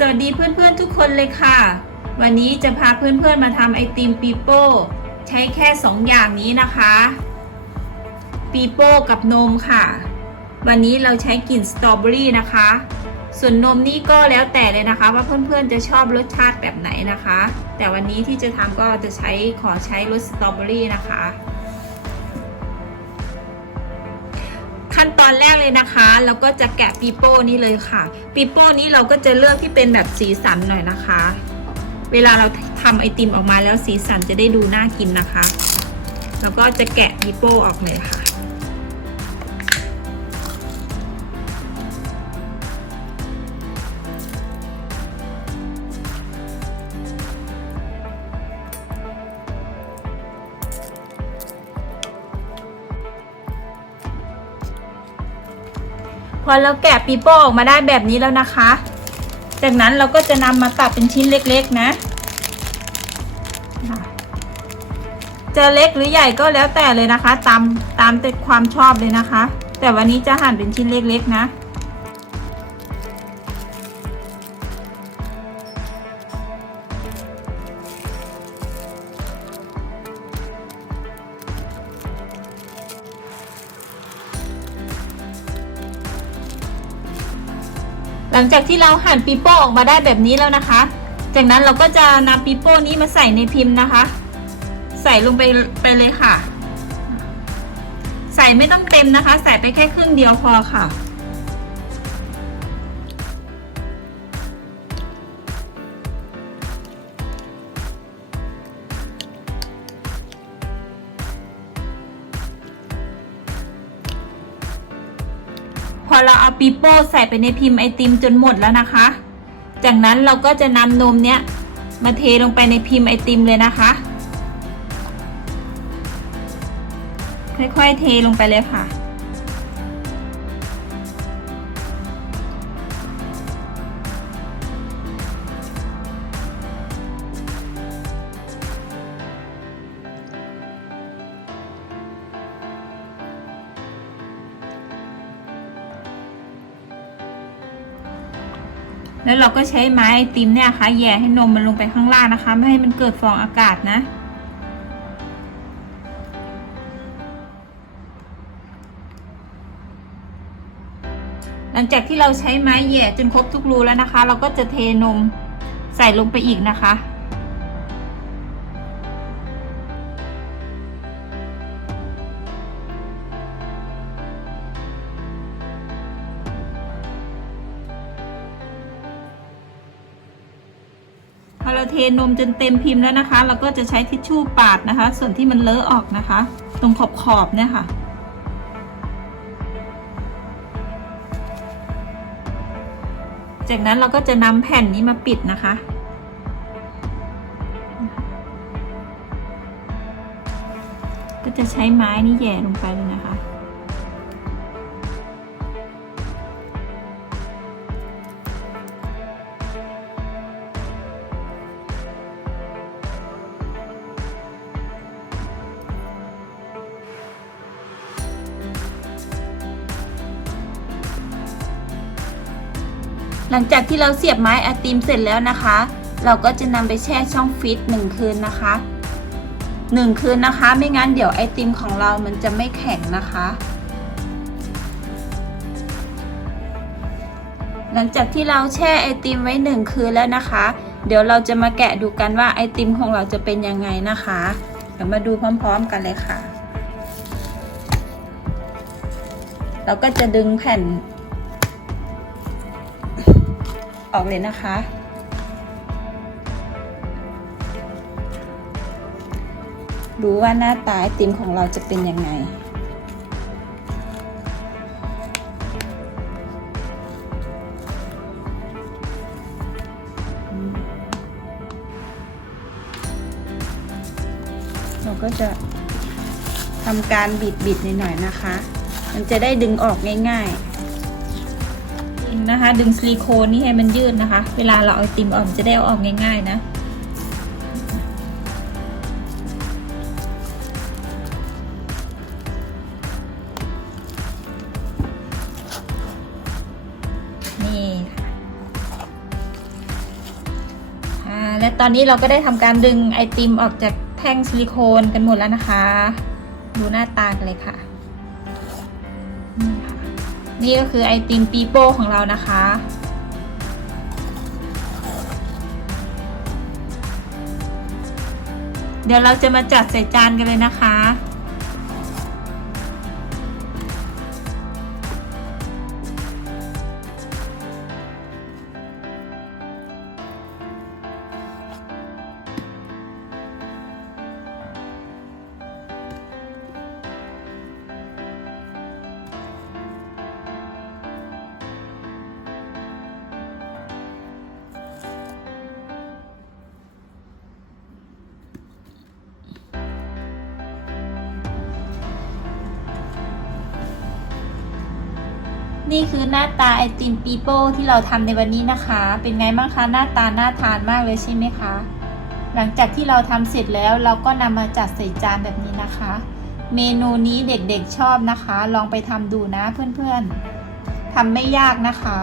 สวัสดีเพื่อนๆทุกคนเลยค่ะ วันนี้จะพาเพื่อนๆมาทำไอติมปีโป้ใช้แค่ 2 อย่างนี้นะคะปีโป้กับนมค่ะ วันนี้เราใช้กลิ่นสตรอเบอรี่นะคะ ส่วนนมนี่ก็แล้วแต่เลยนะคะ ว่าเพื่อนๆจะชอบรสชาติแบบไหนนะคะ แต่วันนี้ที่จะทำก็จะใช้ขอใช้รสสตรอเบอรี่นะคะ ขั้นตอนแรกเลยนะคะเราก็จะแกะปีโป้นี้เลยค่ะปีโป้นี้เราก็จะเลือกที่เป็นแบบสีสันหน่อยนะคะ เวลาเราทำไอติมออกมาแล้วสีสันจะได้ดูน่ากินนะคะ แล้วก็จะแกะปีโป้ออกเลยค่ะ พอเราแกะปีโป้ออกมาได้แบบนี้แล้วนะคะ จากนั้นเราก็จะนำมาตัดเป็นชิ้นเล็กๆนะ จะเล็กหรือใหญ่ก็แล้วแต่เลยนะคะ ตามตามแต่ความชอบเลยนะคะ แต่วันนี้จะหั่นเป็นชิ้นเล็กๆนะ หลังจากที่เราหั่นปีโป้ออกมาได้แบบนี้แล้วนะคะ จากนั้นเราก็จะนำปีโป้นี้มาใส่ในพิมพ์นะคะ ใส่ลงไปไปเลยค่ะ ใส่ไม่ต้องเต็มนะคะ ใส่ไปแค่ครึ่งเดียวพอค่ะ พอเราเอาปีโป้ใส่ไปในพิมพ์ไอติมจนหมดแล้วนะคะ จากนั้นเราก็จะนำนมเนี้ยมาเทลงไปในพิมพ์ไอติมเลยนะคะ ค่อยๆเทลงไปเลยค่ะ แล้วเราก็ใช้ไม้ไอติมเนี่ยค่ะแย่ให้นมมันลงไปข้างล่างนะคะ ไม่ให้มันเกิดฟองอากาศนะ หลังจากที่เราใช้ไม้แย่จนครบทุกรูแล้วนะคะ เราก็จะเทนมใส่ลงไปอีกนะคะ อเราเทนมจนเต็มพิมพ์แล้วนะคะ เราก็จะใช้ทิชชู่ปาดนะคะ ส่วนที่มันเลอะออกนะคะ ตรงขอบขอบเนี่ยค่ะ จากนั้นเราก็จะนำแผ่นนี้มาปิดนะคะก็จะใช้ไม้นี่แย่ลงไปเลยนะคะ หลังจากที่เราเสียบไม้ไอติมเสร็จแล้วนะคะ เราก็จะนำไปแช่ช่องฟรีซหนึ่งคืนนะคะหนึ่งคืนนะคะ ไม่งั้นเดี๋ยวไอติมของเรามันจะไม่แข็งนะคะ หลังจากที่เราแช่ไอติมไว้หนึ่งคืนแล้วนะคะ เดี๋ยวเราจะมาแกะดูกันว่าไอติมของเราจะเป็นยังไงนะคะ เดี๋ยวมาดูพร้อมๆกันเลยค่ะ เราก็จะดึงแผ่น ออกเลยนะคะ ดูว่าหน้าตาไอติมของเราจะเป็นยังไงเราก็จะทำการบิดๆหน่อยๆนะคะ มันจะได้ดึงออกง่ายๆ นะคะ ดึงซิลิโคนนี่ให้มันยืดนะคะ เวลาเราเอาติมออกมันจะได้เอาออกง่ายๆนะนี่ค่ะและตอนนี้เราก็ได้ทำการดึงไอติมออกจากแท่งซิลิโคนกันหมดแล้วนะคะ ดูหน้าตากันเลยค่ะ นี่ก็คือไอติมปีโป้ของเรานะคะ เดี๋ยวเราจะมาจัดใส่จานกันเลยนะคะ นี่คือหน้าตาไอติมปีโป้ที่เราทำในวันนี้นะคะ เป็นไงบ้างคะหน้าตาน่าทานมากเลยใช่ไหมคะ หลังจากที่เราทำเสร็จแล้วเราก็นำมาจัดใส่จานแบบนี้นะคะ เมนูนี้เด็กๆชอบนะคะ ลองไปทำดูนะเพื่อนๆทำไม่ยากนะคะ